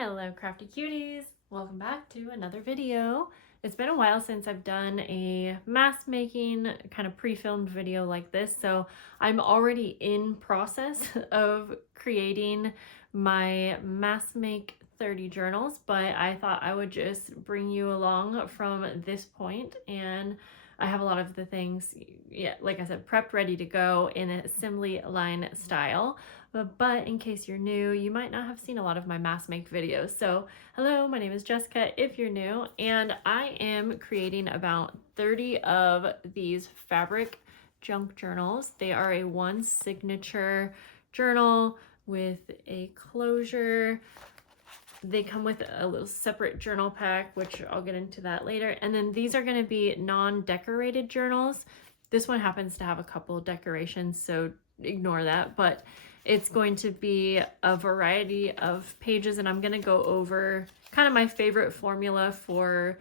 Hello crafty cuties, welcome back to another video. It's been a while since I've done a mask making kind of pre-filmed video like this, so I'm already in process of creating my mask make 30 journals, but I thought I would just bring you along from this point, and I have a lot of the things, like I said, prepped, ready to go in an assembly line style. But in case you're new, you might not have seen a lot of my mask make videos. So hello, my name is Jessica if you're new, and I am creating about 30 of these fabric junk journals. They are a one signature journal with a closure. They come with a little separate journal pack, which I'll get into that later. And then these are going to be non-decorated journals. This one happens to have a couple decorations, so ignore that, but it's going to be a variety of pages, and I'm going to go over kind of my favorite formula for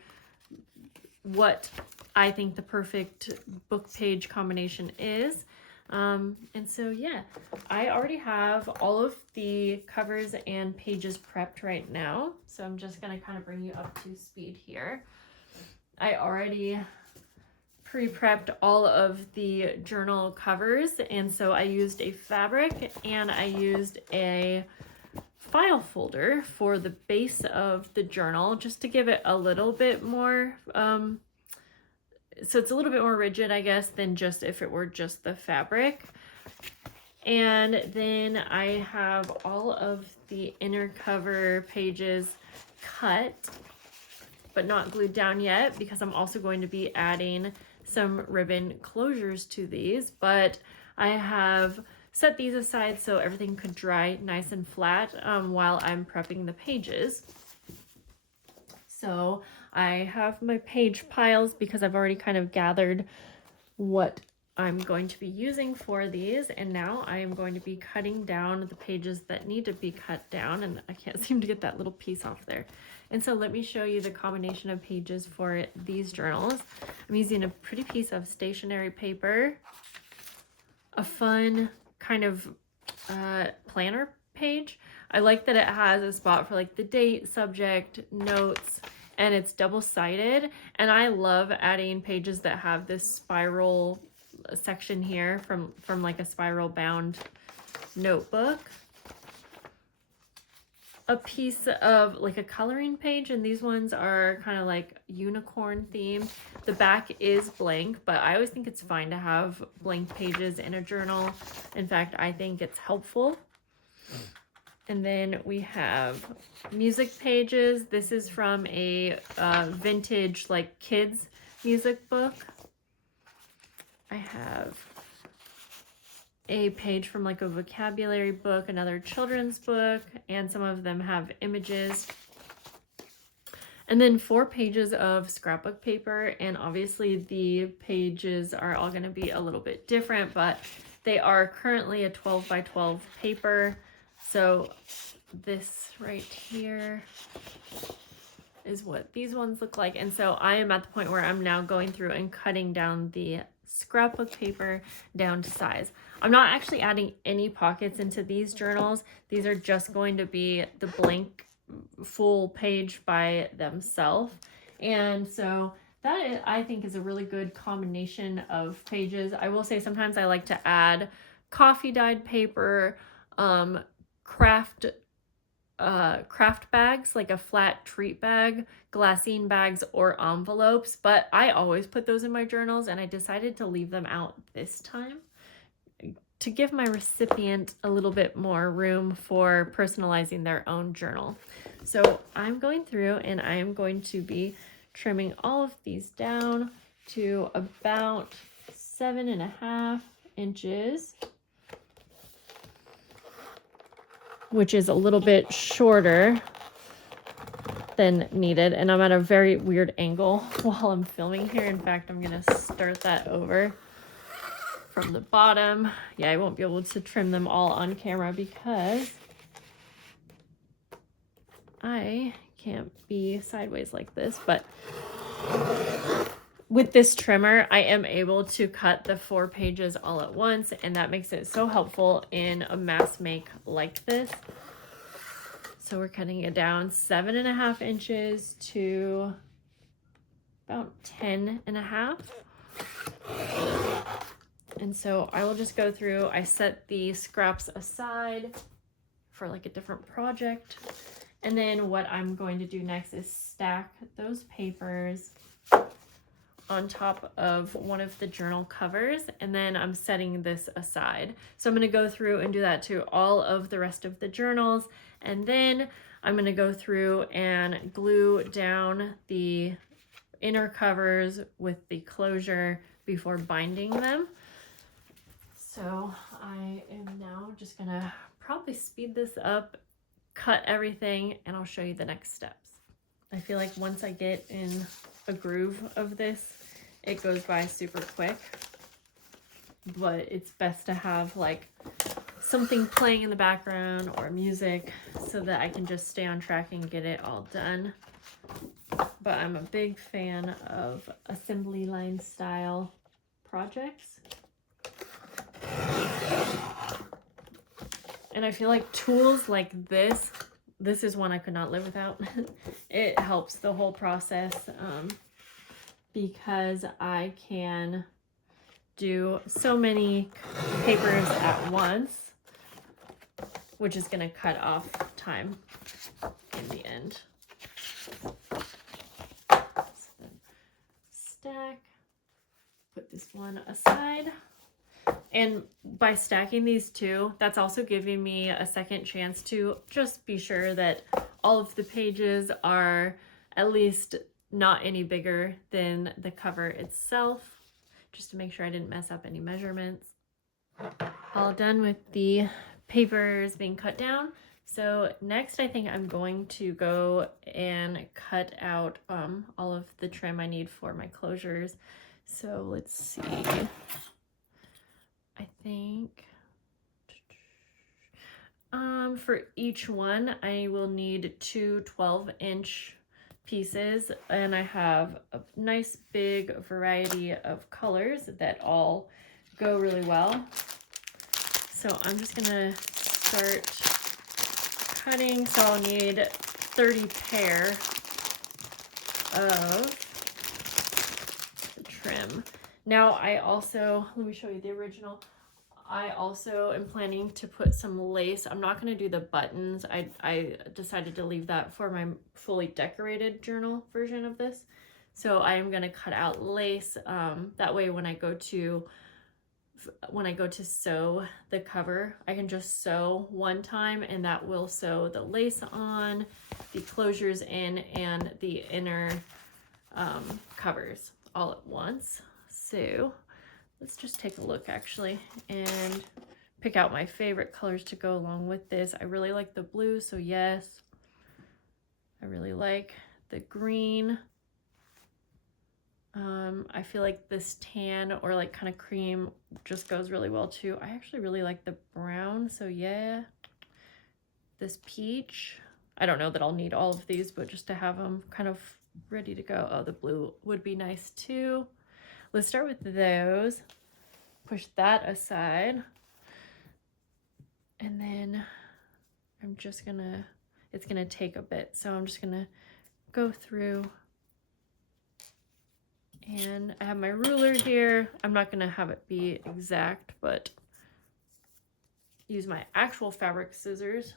what I think the perfect book page combination is. And so yeah, I already have all of the covers and pages prepped right now, so I'm just going to kind of bring you up to speed here. I already pre-prepped all of the journal covers, and so I used a fabric and I used a file folder for the base of the journal just to give it a little bit more so it's a little bit more rigid, I guess, than just if it were just the fabric. And then I have all of the inner cover pages cut but not glued down yet, because I'm also going to be adding some ribbon closures to these, but I have set these aside so everything could dry nice and flat while I'm prepping the pages. So I have my page piles because I've already kind of gathered what I'm going to be using for these, and now I am going to be cutting down the pages that need to be cut down, and I can't seem to get that little piece off there. And so let me show you the combination of pages for these journals. I'm using a pretty piece of stationery paper, a fun kind of planner page. I like that it has a spot for like the date, subject, notes, and it's double-sided. And I love adding pages that have this spiral section here from like a spiral bound notebook. A piece of like a coloring page, and these ones are kind of like unicorn themed. The back is blank, but I always think it's fine to have blank pages in a journal. In fact, I think it's helpful. And then we have music pages. This is from a vintage like kids music book. I have a page from like a vocabulary book, another children's book, and some of them have images. And then 4 pages of scrapbook paper, and obviously the pages are all going to be a little bit different, but they are currently a 12 by 12 paper. So this right here is what these ones look like. And so I am at the point where I'm now going through and cutting down the scrapbook paper down to size. I'm not actually adding any pockets into these journals. These are just going to be the blank full page by themselves. And so that I think is a really good combination of pages. I will say sometimes I like to add coffee dyed paper, craft bags, like a flat treat bag, glassine bags, or envelopes, but I always put those in my journals, and I decided to leave them out this time to give my recipient a little bit more room for personalizing their own journal. So I'm going through and I am going to be trimming all of these down to about 7.5 inches, which is a little bit shorter than needed. And I'm at a very weird angle while I'm filming here. In fact, I'm gonna start that over from the bottom. Yeah, I won't be able to trim them all on camera because I can't be sideways like this, but with this trimmer, I am able to cut the 4 pages all at once, and that makes it so helpful in a mask make like this. So we're cutting it down 7.5 inches to about 10.5. And so I will just go through, I set the scraps aside for like a different project. And then what I'm going to do next is stack those papers on top of one of the journal covers, and then I'm setting this aside. So I'm going to go through and do that to all of the rest of the journals, and then I'm going to go through and glue down the inner covers with the closure before binding them. So I am now just going to probably speed this up, cut everything, and I'll show you the next steps. I feel like once I get in a groove of this, it goes by super quick, but it's best to have like something playing in the background or music so that I can just stay on track and get it all done. But I'm a big fan of assembly line style projects. And I feel like tools like this is one I could not live without. It helps the whole process because I can do so many papers at once, which is going to cut off time in the end. So then stack, put this one aside. And by stacking these two, that's also giving me a second chance to just be sure that all of the pages are at least not any bigger than the cover itself, just to make sure I didn't mess up any measurements. All done with the papers being cut down. So next I think I'm going to go and cut out all of the trim I need for my closures. So let's see. I think for each one I will need two 12-inch pieces, and I have a nice big variety of colors that all go really well. So I'm just gonna start cutting. So I'll need 30 pair of the trim. Now I also, let me show you the original. I also am planning to put some lace. I'm not going to do the buttons. I decided to leave that for my fully decorated journal version of this. So I am going to cut out lace. That way when I go to sew the cover, I can just sew one time, and that will sew the lace on, the closures in, and the inner covers all at once. So let's just take a look actually and pick out my favorite colors to go along with this. I really like the blue, so yes. I really like the green. I feel like this tan or like kind of cream just goes really well too. I actually really like the brown, so yeah. This peach. I don't know that I'll need all of these, but just to have them kind of ready to go. Oh, the blue would be nice too. Let's start with those. Push that aside. And then I'm just gonna, it's gonna take a bit. So I'm just gonna go through, and I have my ruler here. I'm not gonna have it be exact, but use my actual fabric scissors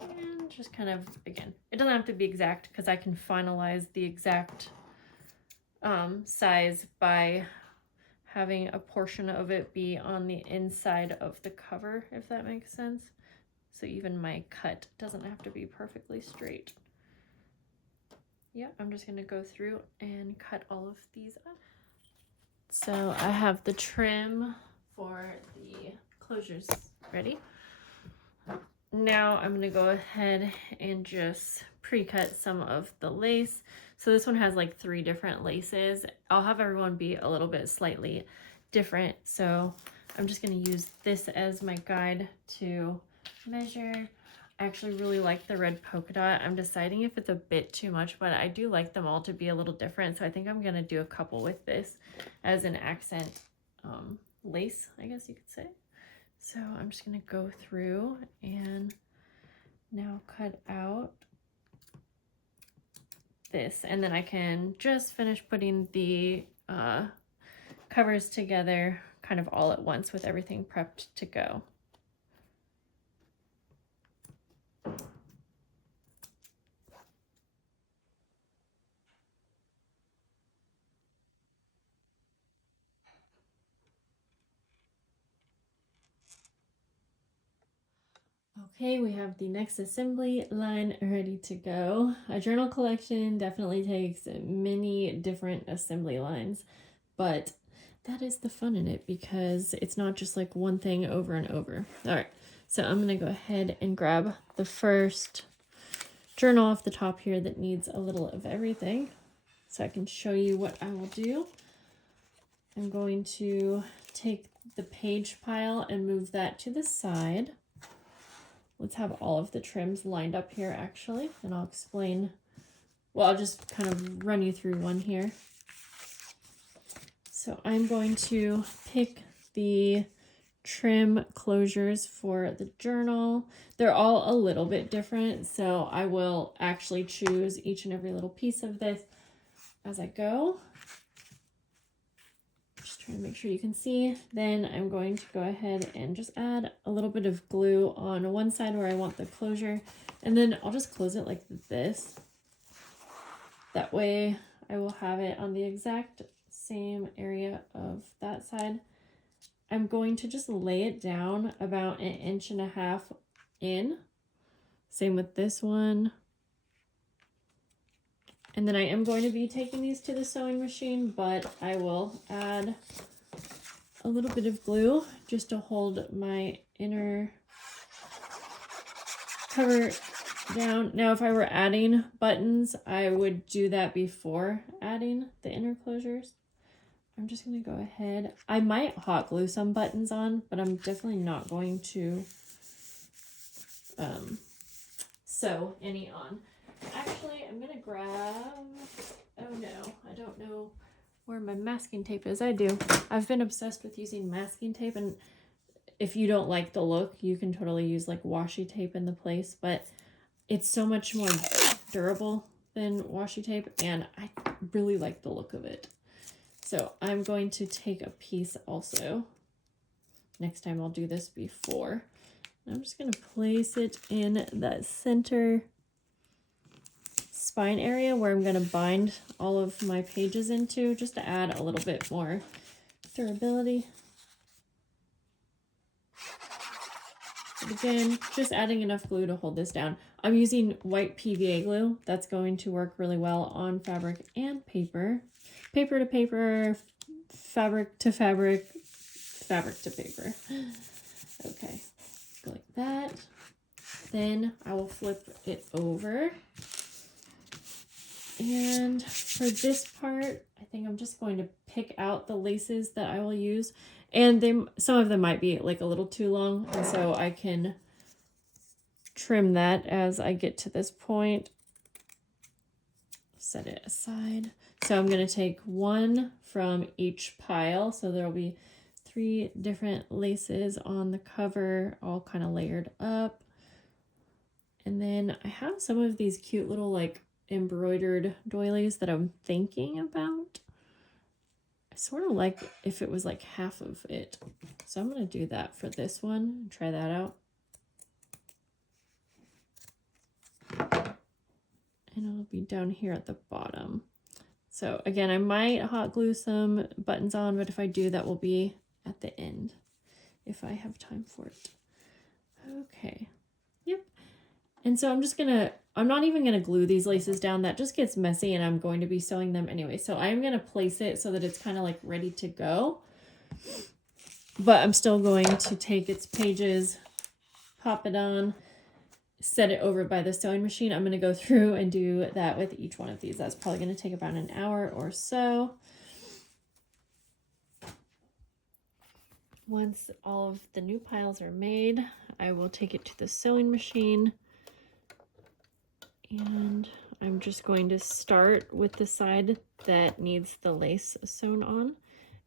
and just kind of, again, it doesn't have to be exact because I can finalize the exact size by having a portion of it be on the inside of the cover, if that makes sense. So even my cut doesn't have to be perfectly straight. Yeah, I'm just gonna go through and cut all of these up. So I have the trim for the closures ready. Now I'm gonna go ahead and just pre-cut some of the lace. So this one has like 3 different laces. I'll have everyone be a little bit slightly different. So I'm just gonna use this as my guide to measure. I actually really like the red polka dot. I'm deciding if it's a bit too much, but I do like them all to be a little different. So I think I'm gonna do a couple with this as an accent lace, I guess you could say. So I'm just gonna go through and now cut out this, and then I can just finish putting the covers together kind of all at once with everything prepped to go. Okay, we have the next assembly line ready to go. A journal collection definitely takes many different assembly lines, but that is the fun in it because it's not just like one thing over and over. All right, so I'm gonna go ahead and grab the first journal off the top here that needs a little of everything so I can show you what I will do. I'm going to take the page pile and move that to the side. Let's have all of the trims lined up here actually, and I'll explain. Well, I'll just kind of run you through one here. So I'm going to pick the trim closures for the journal. They're all a little bit different, so I will actually choose each and every little piece of this as I go. Just trying to make sure you can see. Then I'm going to go ahead and just add a little bit of glue on one side where I want the closure, and then I'll just close it like this. That way I will have it on the exact same area of that side. I'm going to just lay it down about 1.5 inches in. Same with this one. And then I am going to be taking these to the sewing machine, but I will add a little bit of glue just to hold my inner cover down. Now, if I were adding buttons, I would do that before adding the inner closures. I'm just going to go ahead. I might hot glue some buttons on, but I'm definitely not going to sew any on. Actually, I'm going to grab, oh no, I don't know where my masking tape is. I do. I've been obsessed with using masking tape, and if you don't like the look, you can totally use like washi tape in the place, but it's so much more durable than washi tape, and I really like the look of it. So I'm going to take a piece also. Next time I'll do this before. I'm just going to place it in that center spine area where I'm going to bind all of my pages into, just to add a little bit more durability. But again, just adding enough glue to hold this down. I'm using white PVA glue. That's going to work really well on fabric and paper. Paper to paper, fabric to fabric, fabric to paper. Okay, go like that. Then I will flip it over. And for this part, I think I'm just going to pick out the laces that I will use. And some of them might be like a little too long, and so I can trim that as I get to this point. Set it aside. So I'm going to take one from each pile. So there'll be 3 different laces on the cover, all kind of layered up. And then I have some of these cute little like embroidered doilies that I'm thinking about. I sort of like if it was like half of it. So I'm going to do that for this one and try that out. And it'll be down here at the bottom. So again, I might hot glue some buttons on, but if I do, that will be at the end if I have time for it. Okay. Yep. And so I'm not even gonna glue these laces down. That just gets messy, and I'm going to be sewing them anyway. So I'm gonna place it so that it's kind of like ready to go. But I'm still going to take its pages, pop it on, set it over by the sewing machine. I'm going to go through and do that with each one of these. That's probably going to take about an hour or so. Once all of the new piles are made, I will take it to the sewing machine. And I'm just going to start with the side that needs the lace sewn on.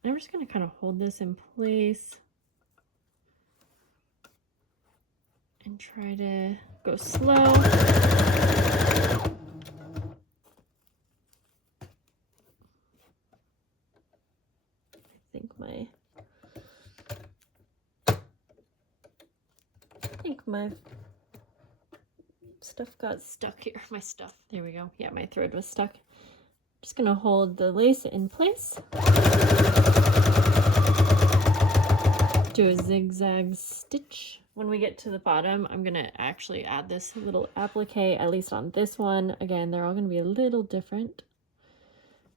And I'm just going to kind of hold this in place and try to go slow. I think my stuff got stuck here. My stuff. There we go. Yeah, my thread was stuck. Just gonna hold the lace in place. Do a zigzag stitch. When we get to the bottom, I'm gonna actually add this little applique, at least on this one. Again, they're all gonna be a little different.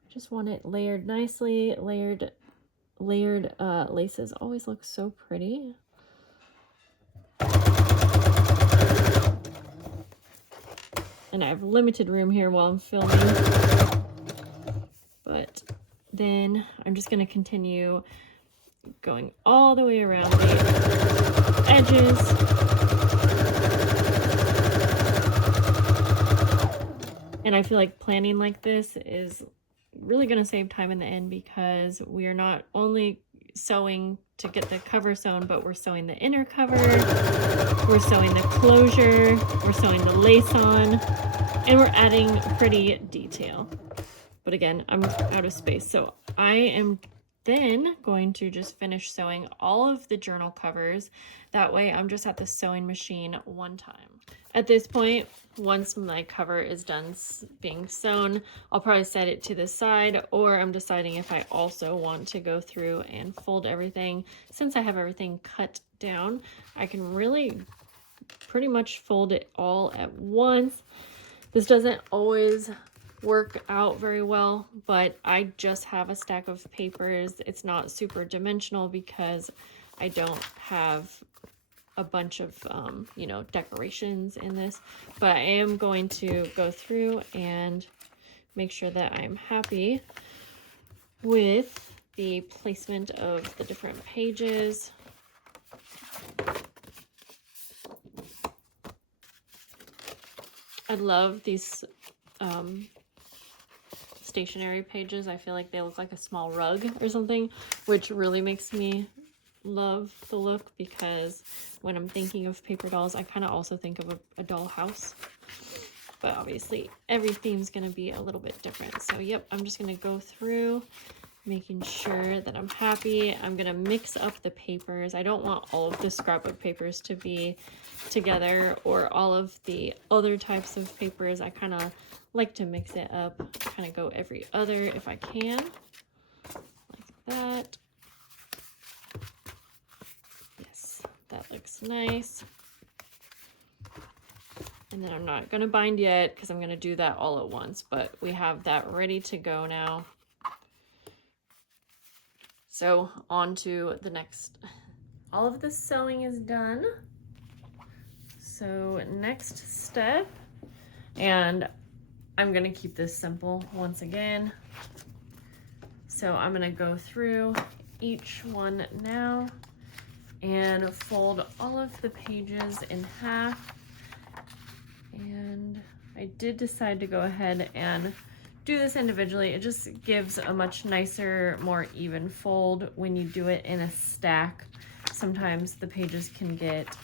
Just want it layered nicely. Layered laces always look so pretty. And I have limited room here while I'm filming. But then I'm just gonna continue going all the way around the edges. And I feel like planning like this is really going to save time in the end, because we are not only sewing to get the cover sewn, but we're sewing the inner cover, we're sewing the closure, we're sewing the lace on, and we're adding pretty detail. But again, I'm out of space, so I am then going to just finish sewing all of the journal covers. That way I'm just at the sewing machine one time. At this point, once my cover is done being sewn, I'll probably set it to the side, or I'm deciding if I also want to go through and fold everything. Since I have everything cut down, I can really pretty much fold it all at once. This doesn't always work out very well, but I just have a stack of papers. It's not super dimensional because I don't have a bunch of you know, decorations in this, but I am going to go through and make sure that I'm happy with the placement of the different pages. I love these stationery pages. I feel like they look like a small rug or something, which really makes me love the look, because when I'm thinking of paper dolls, I kind of also think of a doll house. But obviously every theme's going to be a little bit different. So yep, I'm just going to go through making sure that I'm happy. I'm going to mix up the papers. I don't want all of the scrapbook papers to be together, or all of the other types of papers. I kind of like to mix it up, kind of go every other if I can, like that. Yes, that looks nice. And then I'm not going to bind yet because I'm going to do that all at once, but we have that ready to go now. So on to the next. All of the sewing is done. So next step, and I'm going to keep this simple once again. So I'm going to go through each one now and fold all of the pages in half. And I did decide to go ahead and do this individually. It just gives a much nicer, more even fold when you do it in a stack. Sometimes the pages can get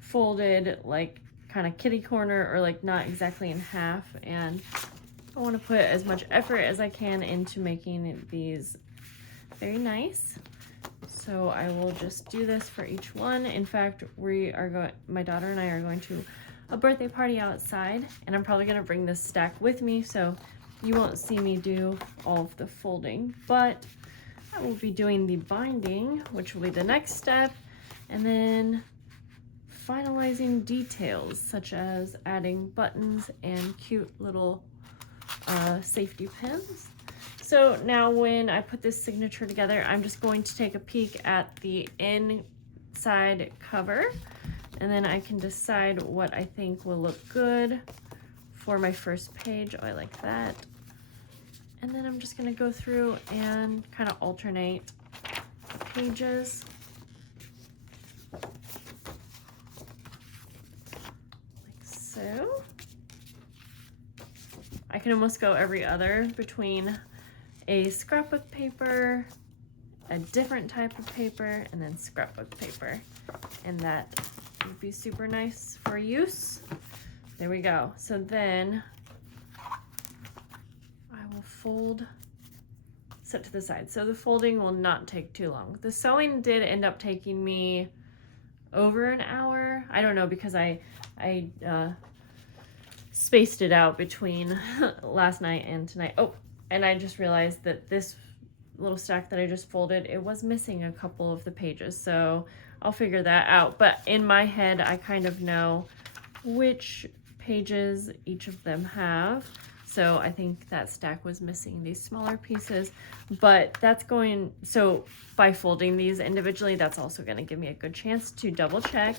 folded like kind of kitty corner, or like not exactly in half, and I want to put as much effort as I can into making these very nice. So I will just do this for each one. In fact, my daughter and I are going to a birthday party outside, and I'm probably going to bring this stack with me, so you won't see me do all of the folding, but I will be doing the binding, which will be the next step, and then finalizing details such as adding buttons and cute little safety pins. So now when I put this signature together, I'm just going to take a peek at the inside cover, and then I can decide what I think will look good for my first page. Oh, I like that. And then I'm just going to go through and kind of alternate pages. Like so. I can almost go every other between a scrapbook paper, a different type of paper, and then scrapbook paper. And that would be super nice for use. There we go. So then I will fold, set to the side. So the folding will not take too long. The sewing did end up taking me over an hour. I don't know, because I spaced it out between last night and tonight. Oh, and I just realized that this little stack that I just folded, it was missing a couple of the pages, so I'll figure that out. But in my head, I kind of know which pages each of them have, so I think that stack was missing these smaller pieces. But that's going, so by folding these individually, that's also going to give me a good chance to double check,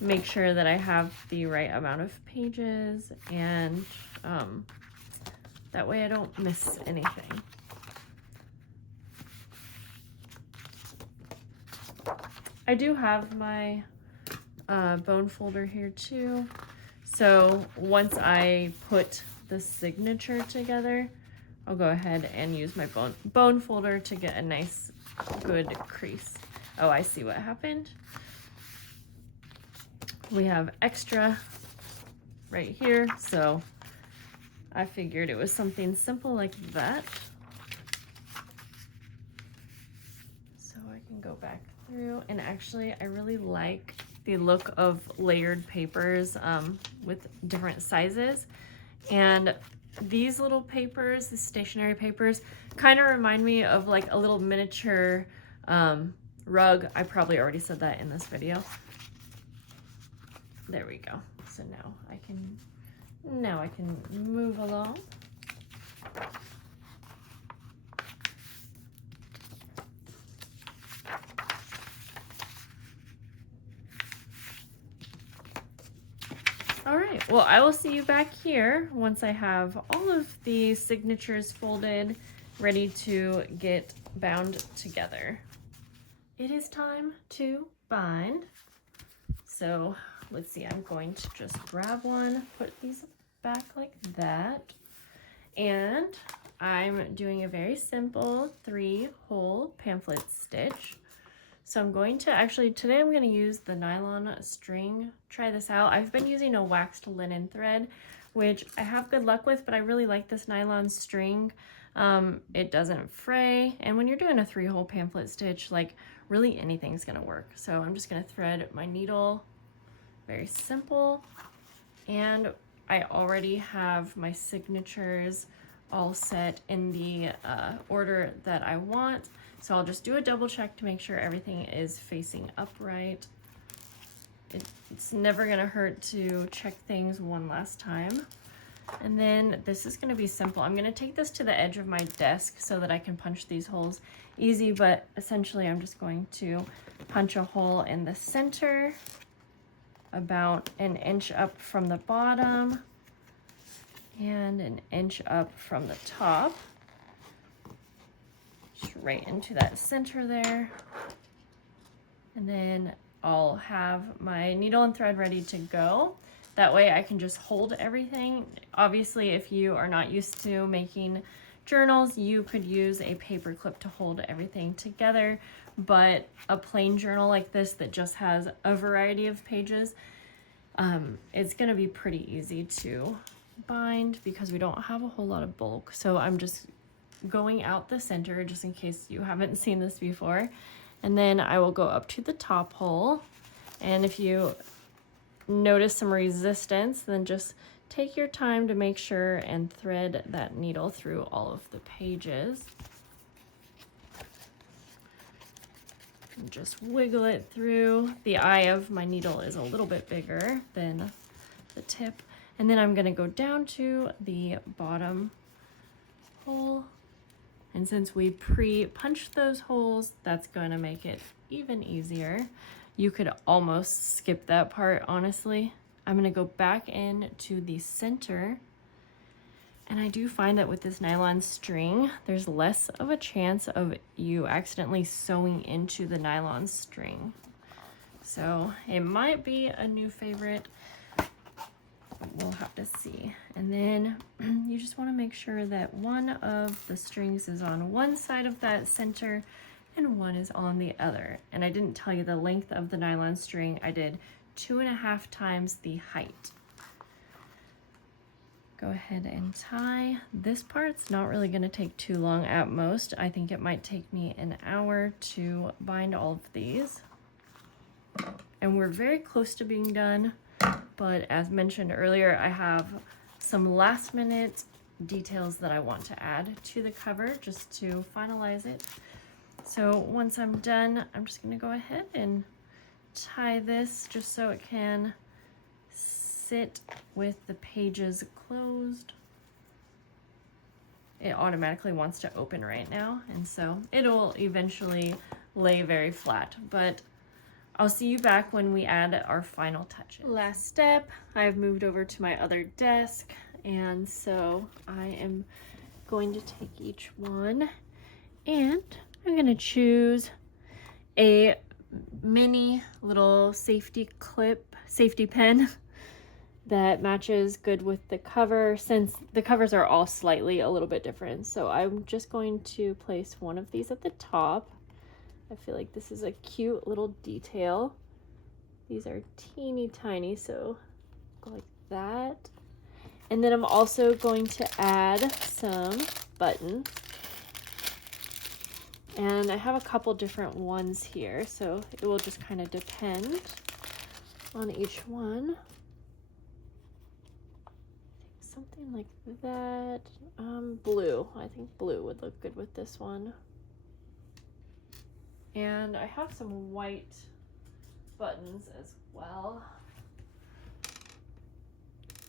make sure that I have the right amount of pages, and that way I don't miss anything. I do have my bone folder here too. So once I put the signature together, I'll go ahead and use my bone folder to get a nice good crease. Oh, I see what happened. We have extra right here, so I figured it was something simple like that. So I can go back through, and actually I really like the look of layered papers with different sizes. And these little papers, the stationery papers, kind of remind me of like a little miniature rug. I probably already said that in this video. There we go. So now I can move along. All right, well, I will see you back here once I have all of the signatures folded, ready to get bound together. It is time to bind. So let's see, I'm going to just grab one, put these back like that, and I'm doing a very simple 3-hole pamphlet stitch. So I'm going to actually, today I'm going to use the nylon string. Try this out. I've been using a waxed linen thread, which I have good luck with, but I really like this nylon string. It doesn't fray, and when you're doing a 3-hole pamphlet stitch, like really anything's going to work. So I'm just going to thread my needle, very simple, and I already have my signatures all set in the order that I want. So I'll just do a double check to make sure everything is facing upright. It's never gonna hurt to check things one last time. And then this is gonna be simple. I'm gonna take this to the edge of my desk so that I can punch these holes easy, but essentially I'm just going to punch a hole in the center, about an inch up from the bottom, and an inch up from the top. Just right into that center there. And then I'll have my needle and thread ready to go. That way I can just hold everything. Obviously, if you are not used to making journals, you could use a paper clip to hold everything together, but a plain journal like this that just has a variety of pages, it's gonna be pretty easy to bind because we don't have a whole lot of bulk. So I'm just going out the center just in case you haven't seen this before, and then I will go up to the top hole, and if you notice some resistance, then just take your time to make sure and thread that needle through all of the pages. And just wiggle it through. The eye of my needle is a little bit bigger than the tip, and then I'm going to go down to the bottom hole. And since we pre-punched those holes, that's going to make it even easier. You could almost skip that part, honestly. I'm going to go back in to the center. And I do find that with this nylon string, there's less of a chance of you accidentally sewing into the nylon string. So it might be a new favorite. We'll have to see. And then you just want to make sure that one of the strings is on one side of that center and one is on the other. And I didn't tell you the length of the nylon string. I did 2.5 times the height. Go ahead and tie. This part's not really going to take too long at most. I think it might take me an hour to bind all of these. And we're very close to being done, but as mentioned earlier, I have some last minute details that I want to add to the cover just to finalize it. So once I'm done, I'm just going to go ahead and tie this just so it can sit with the pages closed. It automatically wants to open right now, and so it'll eventually lay very flat, but I'll see you back when we add our final touches. Last step, I've moved over to my other desk, and so I am going to take each one and I'm going to choose a mini little safety pin that matches good with the cover, since the covers are all slightly a little bit different. So I'm just going to place one of these at the top. I feel like this is a cute little detail. These are teeny tiny, so go like that. And then I'm also going to add some buttons. And I have a couple different ones here, so it will just kind of depend on each one. Something like that. Blue. I think blue would look good with this one. And I have some white buttons as well.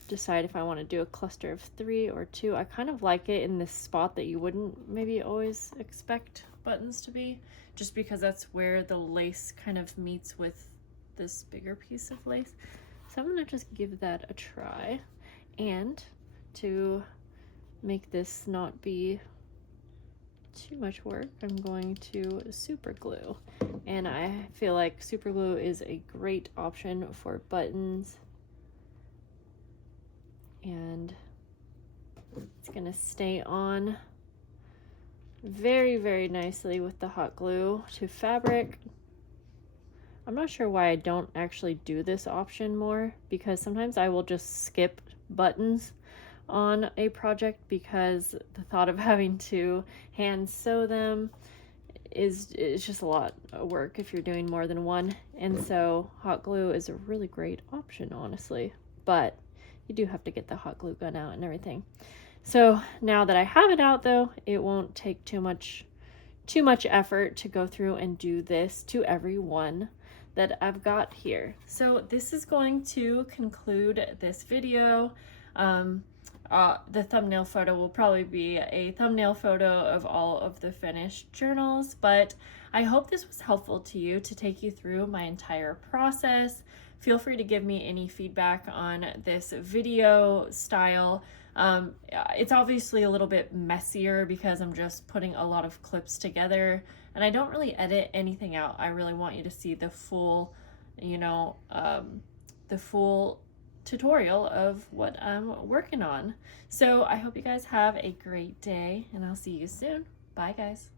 Decide if I want to do a cluster of 3 or 2. I kind of like it in this spot that you wouldn't maybe always expect buttons to be, just because that's where the lace kind of meets with this bigger piece of lace. So I'm gonna just give that a try. And to make this not be too much work, I'm going to super glue. And I feel like super glue is a great option for buttons. And it's gonna stay on very, very nicely with the hot glue to fabric. I'm not sure why I don't actually do this option more, because sometimes I will just skip buttons on a project because the thought of having to hand sew them is just a lot of work if you're doing more than one. And so hot glue is a really great option, honestly, but you do have to get the hot glue gun out and everything. So now that I have it out though, it won't take too much effort to go through and do this to every one that I've got here. So this is going to conclude this video. The thumbnail photo will probably be a thumbnail photo of all of the finished journals, but I hope this was helpful to you to take you through my entire process. Feel free to give me any feedback on this video style. It's obviously a little bit messier because I'm just putting a lot of clips together and I don't really edit anything out. I really want you to see the full, the full tutorial of what I'm working on. So I hope you guys have a great day and I'll see you soon. Bye guys.